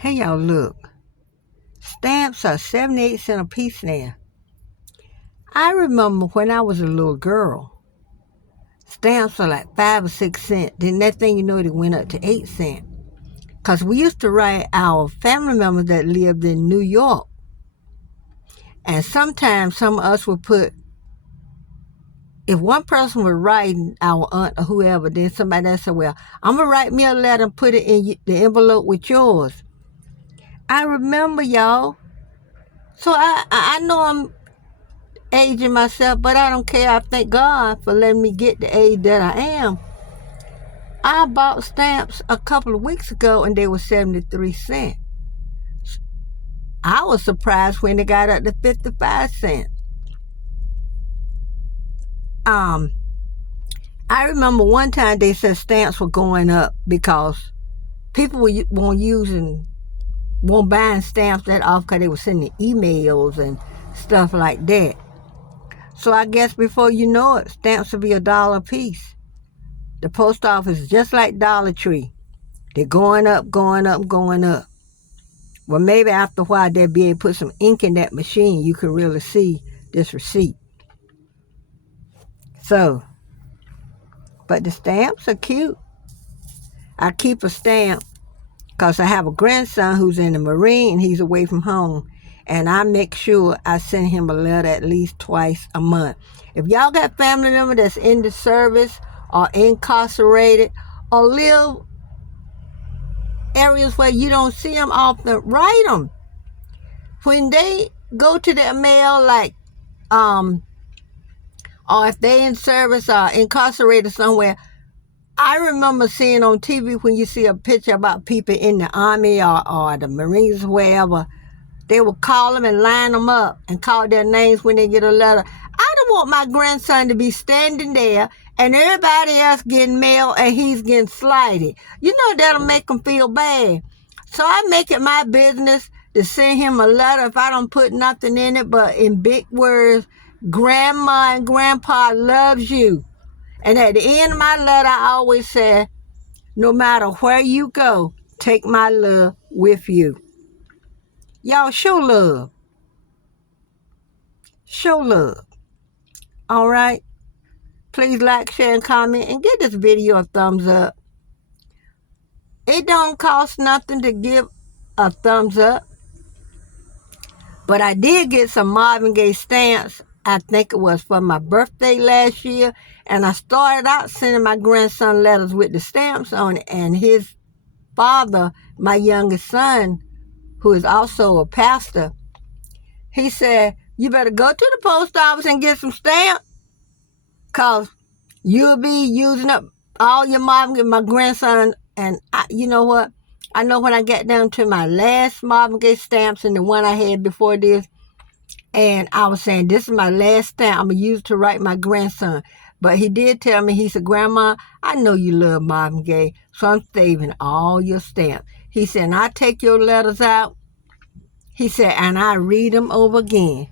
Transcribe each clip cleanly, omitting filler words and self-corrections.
Hey y'all, look. Stamps are 78 cents a piece now. I remember when I was a little girl, stamps were like 5 or 6 cents. Then that thing, it went up to 8 cents. Because we used to write our family members that lived in New York. And sometimes some of us would put, if one person was writing, our aunt or whoever, then somebody else said, well, I'm going to write me a letter and put it in the envelope with yours. I remember, y'all. So I know I'm aging myself, but I don't care. I thank God for letting me get the age that I am. I bought stamps a couple of weeks ago and they were 73 cents. I was surprised when they got up to 55 cents. I remember one time they said stamps were going up because people weren't buying stamps that often because they were sending emails and stuff like that. So I guess before you know it, stamps will be $1 a piece. The post office is just like Dollar Tree. They're going up, going up, going up. Well, maybe after a while they'll be able to put some ink in that machine. You can really see this receipt. So, but the stamps are cute. I keep a stamp because I have a grandson who's in the Marine and he's away from home. And I make sure I send him a letter at least twice a month. If y'all got family member that's in the service or incarcerated or live areas where you don't see them often, write them. When they go to their mail, like, or if they in service or incarcerated somewhere, I remember seeing on TV when you see a picture about people in the Army or the Marines, wherever, they will call them and line them up and call their names when they get a letter. I don't want my grandson to be standing there and everybody else getting mail and he's getting slighted. That'll make him feel bad. So I make it my business to send him a letter if I don't put nothing in it but in big words, Grandma and Grandpa loves you. And at the end of my letter, I always say, no matter where you go, take my love with you. Y'all show love. Show love. All right? Please like, share, and comment, and give this video a thumbs up. It don't cost nothing to give a thumbs up. But I did get some Marvin Gaye stamps. I think it was for my birthday last year. And I started out sending my grandson letters with the stamps on it. And his father, my youngest son, who is also a pastor, he said, you better go to the post office and get some stamps. Because you'll be using up all your Marvin Gaye, my grandson. And you know what? I know when I got down to my last Marvin Gaye stamps and the one I had before this, and I was saying, this is my last stamp. I'm going to use it to write my grandson. But he did tell me, he said, Grandma, I know you love Marvin Gaye, so I'm saving all your stamps. He said, and I take your letters out. He said, and I read them over again.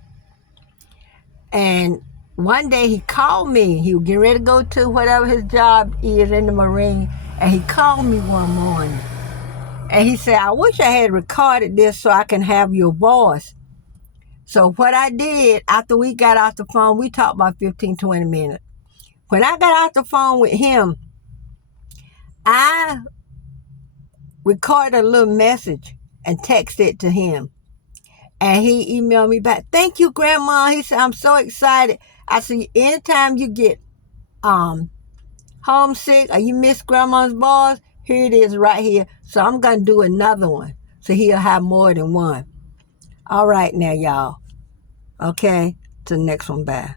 And one day he called me. He was getting ready to go to whatever his job is in the Marine. And he called me one morning. And he said, I wish I had recorded this so I can have your voice. So what I did, after we got off the phone, we talked about 15, 20 minutes. When I got off the phone with him, I recorded a little message and texted it to him. And he emailed me back, thank you, Grandma. He said, I'm so excited. I said, anytime you get homesick or you miss Grandma's voice, here it is right here. So I'm going to do another one. So he'll have more than one. All right now, y'all. Okay, to the next one. Bye.